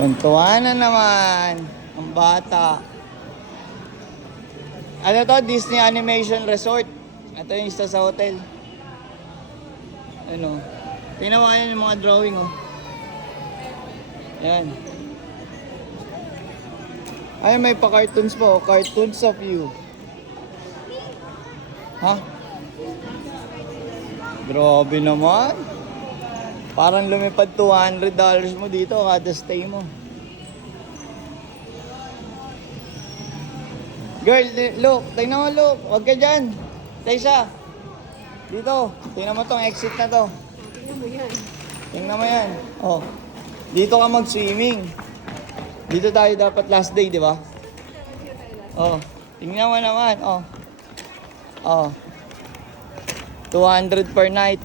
Tuntuan na naman ang bata. Ano to? Disney Animation Resort. Ito yung isa sa hotel. Ano? Tingnan mo yan yung mga drawing, oh. Yan. Ay, may pa-cartoons po. Cartoons of you. Ha? Grabe naman. Parang lumipad $200 mo dito kada stay mo. Girl, look. Tingnan mo, look. Huwag ka dyan. Taysa. Dito. Tingnan mo tong exit na to. Tingnan mo yan. Tingnan mo yan. Oh. Dito ka mag-swimming. Dito tayo dapat last day, di ba? Oh. Tingnan mo naman. Oh. Oh. 200 per night.